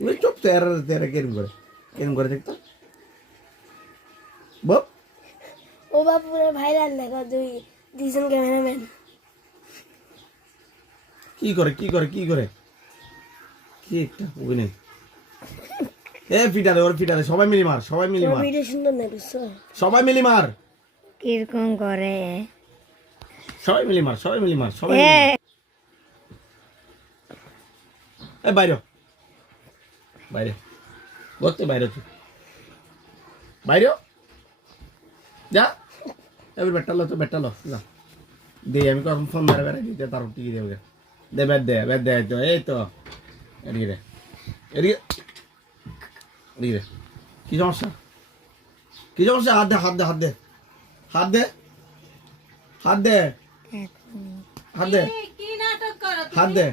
ওই চুপ তেরা তেরা কেরম করে দেখতো বপ ও বাপুরে ভাইরাল দেখো দুইজন ক্যামেরাম্যান কি করে কি একটা অভিনয় ফিটারে ওর ফিটারে সবাই মিলি মার ভিডিও সুন্দর না বুঝছো সবাই মিলি মার কিরকম করে সবাই মিলি মার বাইরে বলতে বাইরে তুই বাইরে যা এবার বেটালো যা দে আমি কখন ফোন মারে বেড়াই দিতে তার টিকি দেবে দে ব্যাট দে তো এই তো এদিকে কি সমস্যা হাত দে কি নাটক করো হাত দে